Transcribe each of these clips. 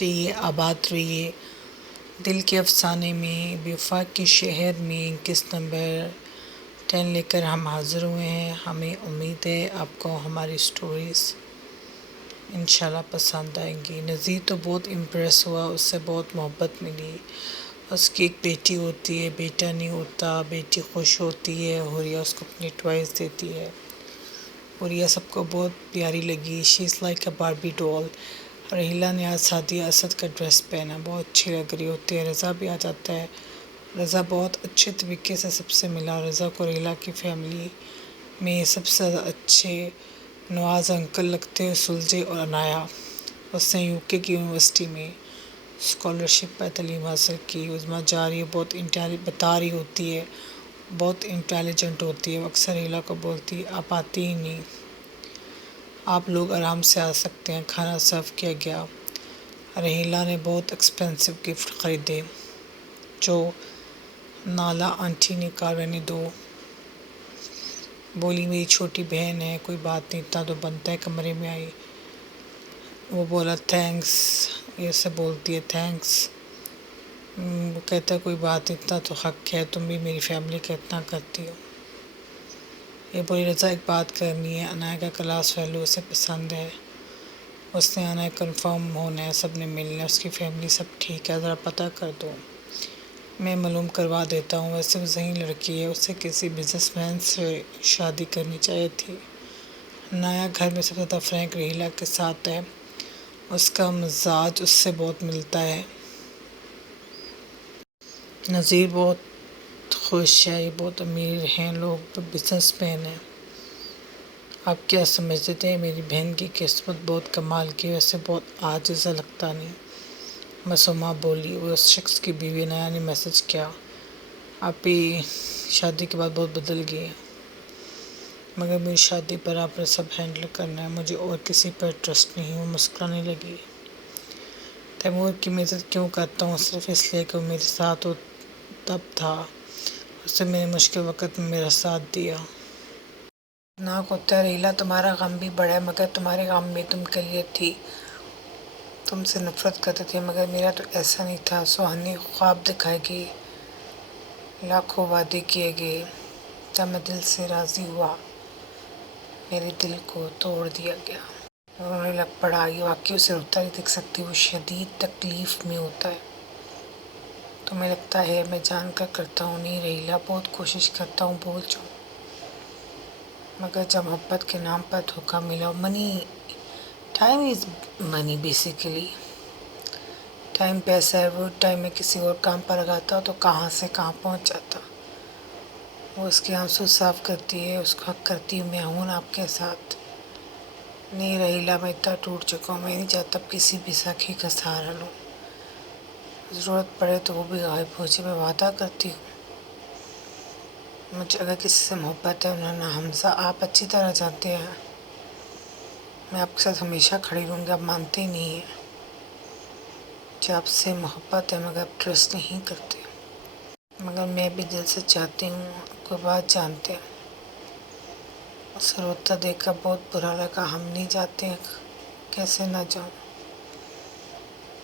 رہیے، آباد رہیے۔ دل کے افسانے میں بے وفا کے شہر میں قسط نمبر 10 لے کر ہم حاضر ہوئے ہیں۔ ہمیں امید ہے آپ کو ہماری سٹوریز انشاءاللہ پسند آئیں گی۔ نذیر تو بہت امپریس ہوا، اس سے بہت محبت ملی۔ اس کی ایک بیٹی ہوتی ہے، بیٹا نہیں ہوتا، بیٹی خوش ہوتی ہے، حوریہ اس کو اپنی ٹوائز دیتی ہے۔ حوریہ سب کو بہت پیاری لگی، شی از لائک اے باربی ڈول۔ رحیلہ نے آج سعدیہ اسد کا ڈریس پہنا، بہت اچھی لگ رہی ہوتی ہے۔ رضا بھی آ جاتا ہے، رضا بہت اچھے طریقے سے سب سے ملا۔ رضا کو رحیلہ کی فیملی میں سب سے زیادہ اچھے نواز انکل لگتے ہیں، سلجھے اور عنایا۔ اس نے UK کی یونیورسٹی میں اسکالرشپ پر تعلیم حاصل کی۔ عظمیٰ جا رہی ہے، بہت بتا رہی ہوتی ہے، بہت انٹیلیجنٹ ہوتی ہے۔ وہ اکثر رحیلہ کو بولتی ہے آپ آتی ہی نہیں، آپ لوگ آرام سے آ سکتے ہیں۔ کھانا سرو کیا گیا۔ رحیلہ نے بہت ایکسپینسو گفٹ خریدے جو نالا آنٹی نے کہا رہنے دو، بولی میری چھوٹی بہن ہے، کوئی بات نہیں، اتنا تو بنتا ہے۔ کمرے میں آئی، وہ بولا تھینکس، یہ سے بولتی ہے تھینکس، وہ کہتا ہے کوئی بات نہیں، اتنا تو حق ہے، تم بھی میری فیملی کا اتنا کرتی ہو۔ یہ بولی رضا ایک بات کرنی ہے، عنایا کا کلاس فیلو اسے پسند ہے، اس نے آنا ہے، کنفرم ہونا ہے، سب نے ملنا ہے، اس کی فیملی سب ٹھیک ہے، ذرا پتہ کر دو، میں معلوم کروا دیتا ہوں۔ ویسے وہ ذہین لڑکی ہے، اسے کسی بزنس مین سے شادی کرنی چاہیے تھی۔ عنایا گھر میں سب سے زیادہ فرینک رحیلہ کے ساتھ ہے، اس کا مزاج اس سے بہت ملتا ہے۔ نذیر بہت خوش ہے، یہ بہت امیر ہیں لوگ، بزنس مین ہیں۔ آپ کیا سمجھتے تھے میری بہن کی قسمت بہت کمال کی، ویسے بہت عاجز ہے، لگتا نہیں۔ معصومہ بولی، وہ اس شخص کی بیوی۔ عنایا نے میسج کیا آپ ہی شادی کے بعد بہت بدل گئی ہیں، مگر میری شادی پر آپ نے سب ہینڈل کرنا ہے، مجھے اور کسی پر ٹرسٹ نہیں۔ وہ مسکرانے لگی۔ تیمور کی میں عزت کیوں کرتا ہوں؟ صرف اس لیے کہ وہ میرے ساتھ وہ تب تھا، اس نے میرے مشکل وقت میں میرا ساتھ دیا۔ دردناک ہوتا ہے رحیلہ، تمہارا غم بھی بڑا ہے، مگر تمہارے غم میں تم کلیت تھی، تم سے نفرت کرتے تھے، مگر میرا تو ایسا نہیں تھا۔ سہانی خواب دکھائے گئے، لاکھوں وعدے کیے گئے، جب میں دل سے راضی ہوا میرے دل کو توڑ دیا گیا۔ رونے لگ پڑا۔ یہ واقعی اسے روتا نہیں دیکھ سکتی، وہ شدید تکلیف میں ہوتا ہے۔ تمہیں لگتا ہے میں جان کر کرتا ہوں؟ نہیں رحیلہ، بہت کوشش کرتا ہوں بھول جاؤں، مگر جب محبت کے نام پر دھوکہ ملا، money time is money basically, time پیسہ ہے، وہ ٹائم میں کسی اور کام پر لگاتا تو کہاں سے کہاں پہنچ جاتا۔ وہ اس کے آنسو صاف کرتی ہے، اس کو حق کرتی ہے، میں ہوں آپ کے ساتھ۔ نہیں رحیلہ، میں اتنا ٹوٹ چکا ہوں، میں نہیں چاہتا اب کسی بھی ساکھی کا سہارا لوں، ضرورت پڑے تو وہ بھی غائب ہو جائے، میں وعدہ کرتی ہوں۔ مجھے اگر کسی سے محبت ہے مولانا حمزہ، آپ اچھی طرح جانتے ہیں، میں آپ کے ساتھ ہمیشہ کھڑی رہوں گی، آپ مانتے ہی نہیں ہیں۔ مجھے آپ سے محبت ہے مگر آپ ٹرسٹ نہیں کرتے، مگر میں بھی دل سے چاہتی ہوں، آپ کوئی بات جانتے ہیں۔ اسے روتا دیکھ کر بہت برا لگا۔ ہم نہیں جاتے ہیں، کیسے نہ جاؤں،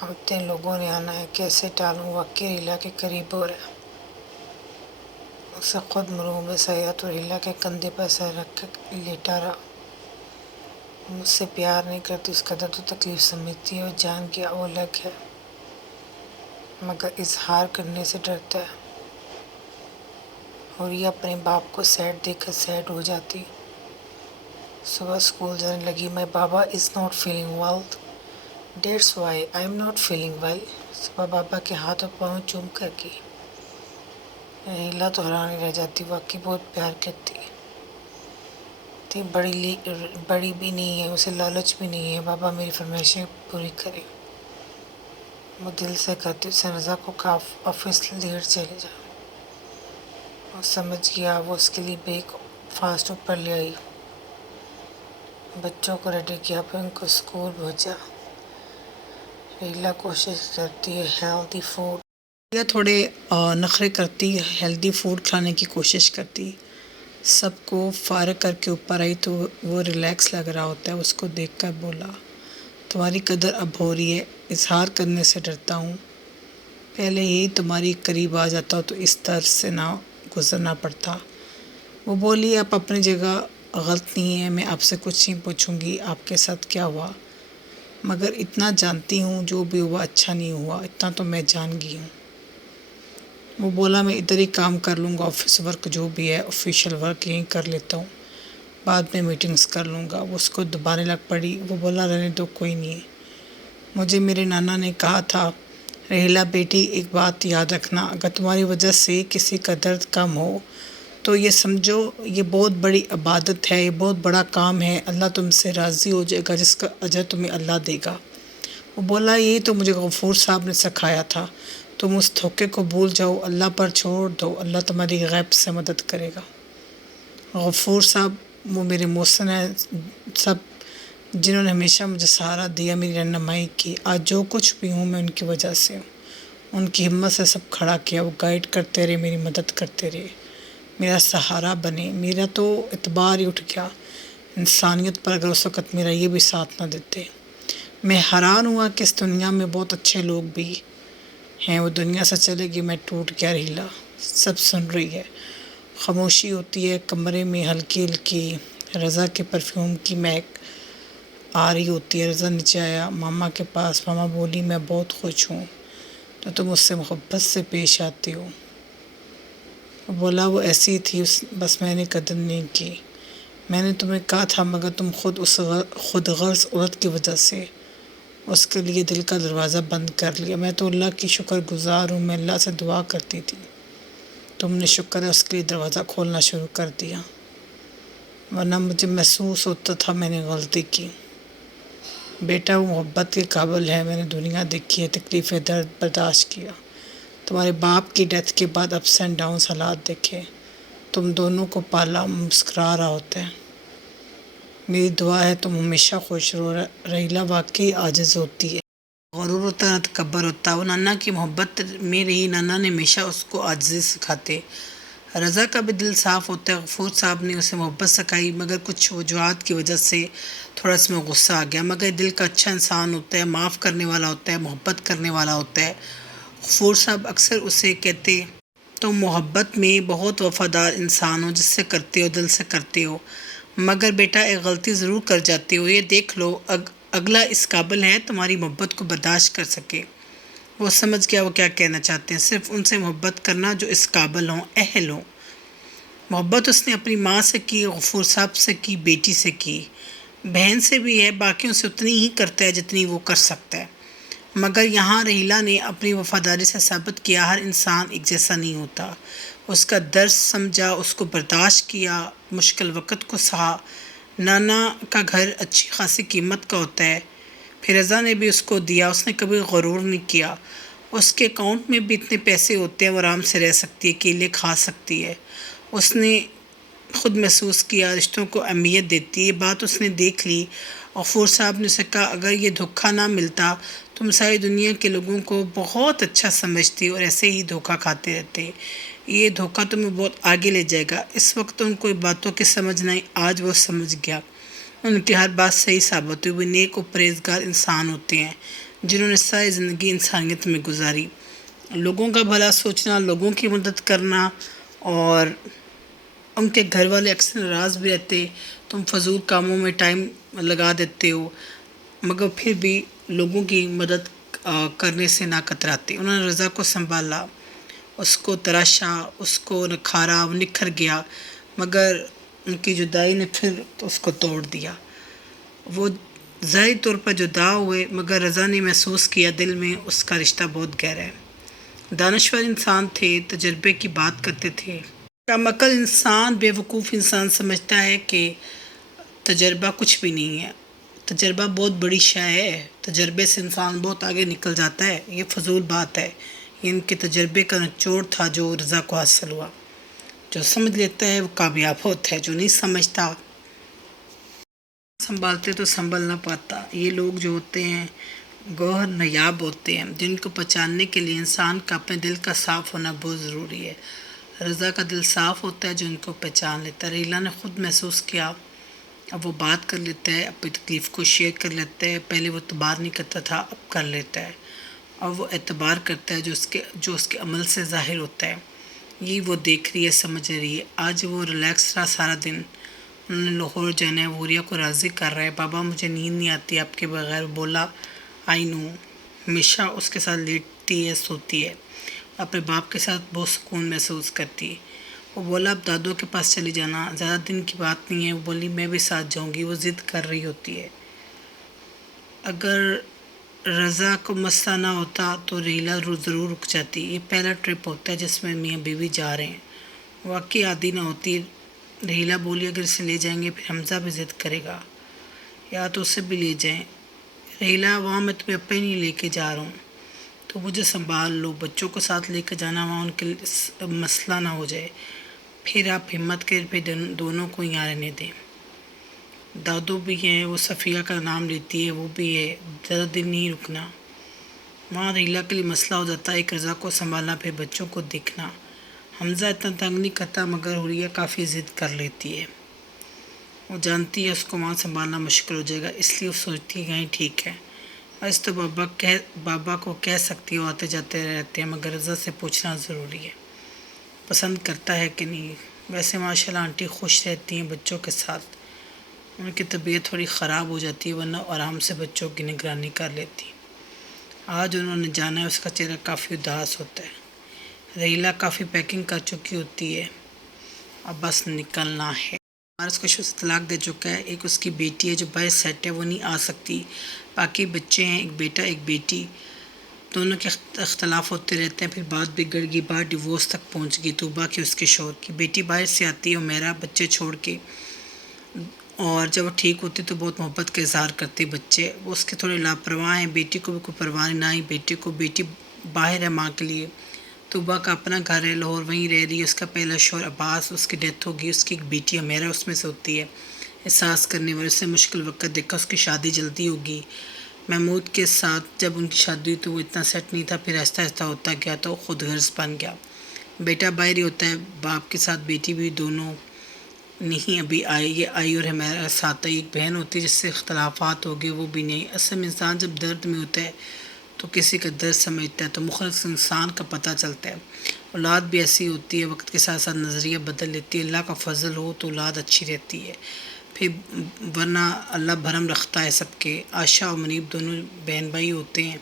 ہم اتنے لوگوں نے آنا ہے، کیسے ٹالوں؟ واقعی رحیلہ کے قریب ہو رہا ہے۔ اسے خود مرعوب ہے سیاح تو رحیلہ کے کندھے پر سر رکھ کے لیٹا رہا۔ مجھ سے پیار نہیں کرتی، اس کا درد و تکلیف سمجھتی ہے، وہ جان گیا وہ الگ ہے، مگر اظہار کرنے سے ڈرتا ہے۔ حوریہ اپنے باپ کو سیڈ دیکھ کر سیڈ ہو جاتی۔ صبح اسکول جانے لگی، مائی بابا is not feeling well, that's why I am not feeling well. صبح بابا کے ہاتھ اور پاؤں چوم کر گئی۔ رحیلہ تو حیران رہ جاتی، واقعی بہت پیار کرتی تھی، بڑی بھی نہیں ہے، اسے لالچ بھی نہیں ہے، بابا میری فرمائشیں پوری کریں، وہ دل سے کرتی۔ اسے رضا کو آفس لیٹ چلے جا، وہ سمجھ گیا، وہ اس کے لیے بریک فاسٹ اوپر لے آئی، بچوں کو ریڈی کیا، پھر ان کو اسکول بھیجا۔ رحیلہ کوشش کرتی ہے ہیلدی فوڈ، رحیلہ تھوڑے نخرے کرتی، ہیلدی فوڈ کھانے کی کوشش کرتی۔ سب کو فارغ کر کے اوپر آئی تو وہ ریلیکس لگ رہا ہوتا ہے، اس کو دیکھ کر بولا تمہاری قدر اب ہو رہی ہے، اظہار کرنے سے ڈرتا ہوں، پہلے ہی تمہاری قریب آ جاتا ہو تو اس درد سے نہ گزرنا پڑتا۔ وہ بولی آپ اپنی جگہ غلط نہیں ہیں، میں آپ سے کچھ نہیں پوچھوں گی آپ کے ساتھ کیا ہوا، مگر اتنا جانتی ہوں جو بھی ہوا اچھا نہیں ہوا، اتنا تو میں جان گئی ہوں۔ وہ بولا میں ادھر ہی کام کر لوں گا، آفس ورک جو بھی ہے آفیشیل ورک یہیں کر لیتا ہوں، بعد میں میٹنگز کر لوں گا۔ وہ اس کو دبانے لگ پڑی۔ وہ بولا رہنے دو، کوئی نہیں ہے۔ مجھے میرے نانا نے کہا تھا رحیلہ بیٹی ایک بات یاد رکھنا، اگر تمہاری وجہ سے کسی کا درد کم ہو تو یہ سمجھو یہ بہت بڑی عبادت ہے، یہ بہت بڑا کام ہے، اللہ تم سے راضی ہو جائے گا جس کا اجر تمہیں اللہ دے گا۔ وہ بولا یہی تو مجھے غفور صاحب نے سکھایا تھا، تم اس دھوکے کو بھول جاؤ، اللہ پر چھوڑ دو، اللہ تمہاری غیب سے مدد کرے گا۔ غفور صاحب وہ میرے محسن ہیں سب، جنہوں نے ہمیشہ مجھے سہارا دیا، میری رہنمائی کی۔ آج جو کچھ بھی ہوں میں ان کی وجہ سے ہوں، ان کی ہمت سے سب کھڑا کیا، وہ گائیڈ کرتے رہے، میری مدد کرتے رہے، میرا سہارا بنے۔ میرا تو اعتبار ہی اٹھ گیا انسانیت پر، اگر اس وقت میرا یہ بھی ساتھ نہ دیتے۔ میں حیران ہوا کہ اس دنیا میں بہت اچھے لوگ بھی ہیں، وہ دنیا سے چلے گی، میں ٹوٹ گیا رحیلہ۔ سب سن رہی ہے، خاموشی ہوتی ہے، کمرے میں ہلکی ہلکی رضا کے پرفیوم کی مہک آ رہی ہوتی ہے۔ رضا نیچے آیا ماما کے پاس۔ ماما بولی میں بہت خوش ہوں تو تم اس سے محبت سے پیش آتی ہو۔ وہ بولا وہ ایسی تھی، بس میں نے قدر نہیں کی، میں نے تمہیں کہا تھا مگر تم خود غرض عورت کی وجہ سے اس کے لیے دل کا دروازہ بند کر لیا۔ میں تو اللہ کی شکر گزار ہوں، میں اللہ سے دعا کرتی تھی، تم نے شکر ہے اس کے لیے دروازہ کھولنا شروع کر دیا، ورنہ مجھے محسوس ہوتا تھا میں نے غلطی کی۔ بیٹا وہ محبت کے قابل ہے، میں نے دنیا دیکھی ہے، تکلیف درد برداشت کیا، تمہارے باپ کی ڈیتھ کے بعد اپس اینڈ ڈاؤنس حالات دیکھے، تم دونوں کو پالا، مسکرا رہا ہوتا ہے۔ میری دعا ہے تم ہمیشہ خوش رہو۔ رحیلہ واقعی عاجز ہوتی ہے، غرور ہوتا ہے، تکبر ہوتا ہے۔ وہ نانا کی محبت میں رہی، نانا نے ہمیشہ اس کو عاجزی سکھاتے۔ رضا کا بھی دل صاف ہوتا ہے، غفور صاحب نے اسے محبت سکھائی، مگر کچھ وجوہات کی وجہ سے تھوڑا اس میں غصہ آ گیا، مگر دل کا اچھا انسان ہوتا ہے، معاف کرنے والا ہوتا ہے، محبت کرنے والا ہوتا ہے۔ غفور صاحب اکثر اسے کہتے تم محبت میں بہت وفادار انسان ہو، جس سے کرتے ہو دل سے کرتے ہو، مگر بیٹا ایک غلطی ضرور کر جاتے ہو، یہ دیکھ لو اگلا اس قابل ہے تمہاری محبت کو برداشت کر سکے۔ وہ سمجھ گیا وہ کیا کہنا چاہتے ہیں، صرف ان سے محبت کرنا جو اس قابل ہوں، اہل ہوں۔ محبت اس نے اپنی ماں سے کی، غفور صاحب سے کی، بیٹی سے کی، بہن سے بھی ہے، باقیوں سے اتنی ہی کرتا ہے جتنی وہ کر سکتا ہے، مگر یہاں رحیلہ نے اپنی وفاداری سے ثابت کیا ہر انسان ایک جیسا نہیں ہوتا۔ اس کا درد سمجھا، اس کو برداشت کیا، مشکل وقت کو سہا۔ نانا کا گھر اچھی خاصی قیمت کا ہوتا ہے، پھر رضا نے بھی اس کو دیا، اس نے کبھی غرور نہیں کیا۔ اس کے اکاؤنٹ میں بھی اتنے پیسے ہوتے ہیں، وہ آرام سے رہ سکتی ہے، اکیلے کھا سکتی ہے۔ اس نے خود محسوس کیا رشتوں کو اہمیت دیتی ہے، یہ بات اس نے دیکھ لی۔ غفور صاحب نے اسے کہا اگر یہ دھوکہ نہ ملتا تم ساری دنیا کے لوگوں کو بہت اچھا سمجھتی اور ایسے ہی دھوکہ کھاتے رہتے، یہ دھوکہ تمہیں بہت آگے لے جائے گا۔ اس وقت ان کو باتوں کی سمجھ نہیں، آج وہ سمجھ گیا، ان کی ہر بات صحیح ثابت ہوئی۔ وہ نیک و پرہیزگار انسان ہوتے ہیں جنہوں نے ساری زندگی انسانیت میں گزاری، لوگوں کا بھلا سوچنا، لوگوں کی مدد کرنا، اور ان کے گھر والے اکثر ناراض بھی رہتے تم فضول کاموں میں ٹائم لگا دیتے ہو، مگر پھر بھی لوگوں کی مدد کرنے سے نہ کتراتے۔ انہوں نے رضا کو سنبھالا، اس کو تراشا، اس کو نکھارا، وہ نکھر گیا، مگر ان کی جدائی نے پھر اس کو توڑ دیا۔ وہ ظاہری طور پر جدا ہوئے، مگر رضا نے محسوس کیا دل میں اس کا رشتہ بہت گہرا ہے۔ دانشور انسان تھے، تجربے کی بات کرتے تھے۔ کم عقل انسان، بے وقوف انسان سمجھتا ہے کہ تجربہ کچھ بھی نہیں ہے، تجربہ بہت بڑی شے ہے، تجربے سے انسان بہت آگے نکل جاتا ہے، یہ فضول بات ہے۔ یہ ان کے تجربے کا نچوڑ تھا جو رضا کو حاصل ہوا۔ جو سمجھ لیتا ہے وہ کامیاب ہوتا ہے، جو نہیں سمجھتا سنبھالتے تو سنبھل نہ پاتا۔ یہ لوگ جو ہوتے ہیں گوہر نایاب ہوتے ہیں، جن کو پہچاننے کے لیے انسان کا اپنے دل کا صاف ہونا بہت ضروری ہے۔ رضا کا دل صاف ہوتا ہے جو ان کو پہچان لیتا ہے۔ رحیلہ نے خود محسوس کیا اب وہ بات کر لیتا ہے، اپنی تکلیف کو شیئر کر لیتا ہے. پہلے وہ اعتبار نہیں کرتا تھا، اب کر لیتا ہے، اور وہ اعتبار کرتا ہے جو اس کے عمل سے ظاہر ہوتا ہے. یہ وہ دیکھ رہی ہے، سمجھ رہی ہے. آج وہ ریلیکس رہا سارا دن. انہوں نے لاہور جانا ہے، ووریا کو راضی کر رہا ہے. بابا مجھے نیند نہیں آتی آپ کے بغیر. بولا آئی نو. ہمیشہ اس کے ساتھ لیٹتی ہے، سوتی ہے، اپنے باپ کے ساتھ بہت سکون محسوس کرتی ہے. وہ بولا اب دادو کے پاس چلی جانا، زیادہ دن کی بات نہیں ہے. وہ بولی میں بھی ساتھ جاؤں گی. وہ ضد کر رہی ہوتی ہے. اگر رضا کو مسئلہ نہ ہوتا تو ریلا ضرور رک جاتی. یہ پہلا ٹرپ ہوتا ہے جس میں میاں بیوی جا رہے ہیں. واقعی عادی نہ ہوتی. ریلا بولی اگر اسے لے جائیں گے پھر حمزہ بھی ضد کرے گا، یا تو اسے بھی لے جائیں. ریلا وہاں میں تمہیں اپنے نہیں لے کے جا رہا ہوں، تو مجھے سنبھال لو. بچوں کو ساتھ لے کے جانا وہاں ان کے مسئلہ نہ ہو جائے. پھر آپ ہمت کر پھر دونوں کو یہاں رہنے دیں. دادو بھی ہیں، وہ صفیہ کا نام لیتی ہے، وہ بھی ہے. زیادہ دن نہیں رکنا. وہاں ریلا کے لیے مسئلہ ہو جاتا ہے. ایک رضا کو سنبھالنا، پھر بچوں کو دیکھنا. حمزہ اتنا تنگ نہیں کرتا، مگر حوریہ کافی ضد کر لیتی ہے. وہ جانتی ہے اس کو وہاں سنبھالنا مشکل ہو جائے گا، اس لیے وہ سوچتی ہے کہیں ٹھیک ہے. ویسے تو بابا کو کہہ سکتی ہو آتے جاتے رہتے ہیں، مگر رضا سے پوچھنا ضروری ہے پسند کرتا ہے کہ نہیں. ویسے ماشاءاللہ آنٹی خوش رہتی ہیں بچوں کے ساتھ. ان کی طبیعت تھوڑی خراب ہو جاتی ہے، ورنہ آرام سے بچوں کی نگرانی کر لیتی. آج انہوں نے جانا ہے. اس کا چہرہ کافی اداس ہوتا ہے. ریلا کافی پیکنگ کر چکی ہوتی ہے، اب بس نکلنا ہے. اس کو شوہر سے طلاق دے چکا ہے. ایک اس کی بیٹی ہے جو بائی سیٹ ہے، وہ نہیں آ سکتی. باقی بچے ہیں، ایک بیٹا ایک بیٹی. دونوں کے اختلاف ہوتے رہتے ہیں. پھر بات بگڑ گئی، بات ڈیورس تک پہنچ گئی. طوبہ کی اس کے شوہر کی. بیٹی باہر سے آتی ہے عمیرہ بچے چھوڑ کے، اور جب وہ ٹھیک ہوتی تو بہت محبت کا اظہار کرتے بچے. وہ اس کے تھوڑے لاپرواہ ہیں. بیٹی کو بھی کوئی پرواہ نہ ہی بیٹی کو. بیٹی باہر ہے ماں کے لیے. طوبہ کا اپنا گھر ہے لاہور، وہیں رہ رہی ہے. اس کا پہلا شوہر عباس، اس کی ڈیتھ ہوگی. اس کی ایک بیٹی عمیرہ اس میں سے ہوتی ہے، احساس کرنے والی. اس سے مشکل وقت دیکھا. اس کی شادی جلدی ہوگی محمود کے ساتھ. جب ان کی شادی ہوئی تو وہ اتنا سیٹ نہیں تھا، پھر آہستہ آہستہ ہوتا گیا تو خود غرض بن گیا. بیٹا باہر ہی ہوتا ہے باپ کے ساتھ. بیٹی بھی دونوں نہیں ابھی آئی. یہ آئی اور ہمارے ساتھ آئی. ایک بہن ہوتی ہے جس سے اختلافات ہو گئے، وہ بھی نہیں. اصل میں انسان جب درد میں ہوتا ہے تو کسی کا درد سمجھتا ہے، تو مخلص انسان کا پتہ چلتا ہے. اولاد بھی ایسی ہوتی ہے، وقت کے ساتھ ساتھ نظریہ بدل لیتی ہے. اللہ کا فضل ہو تو اولاد اچھی رہتی ہے، پھر ورنہ اللہ بھرم رکھتا ہے سب کے. عائشہ اور منیب دونوں بہن بھائی ہوتے ہیں،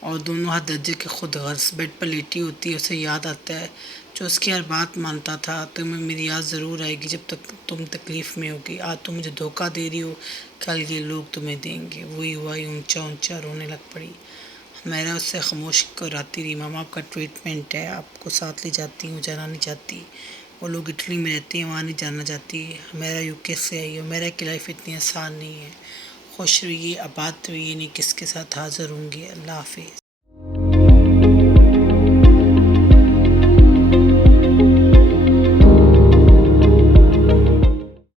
اور دونوں ہر درجے کے خود غرض. بیڈ پر لیٹی ہوتی ہے، اسے یاد آتا ہے جو اس کی ہر بات مانتا تھا. تمہیں میری یاد ضرور آئے گی جب تک تم تکلیف میں ہوگی. آج تم مجھے دھوکہ دے رہی ہو، کل یہ لوگ تمہیں دیں گے. وہی ہوا ہی اونچا اونچا رونے لگ پڑی. میرا اس سے خاموش کراتی رہی. ماما آپ کا ٹریٹمنٹ ہے، آپ کو ساتھ لے جاتی ہوں، جانا نہیں چاہتی. وہ لوگ اٹلی میں رہتے ہیں، وہاں نہیں جانا چاہتی. میرا یو کے سے آئی ہے. میرا کی لائف اتنی آسان نہیں ہے. خوش رہیے، آباد رہیے. نہیں کس کے ساتھ حاضر ہوں گے. اللہ حافظ.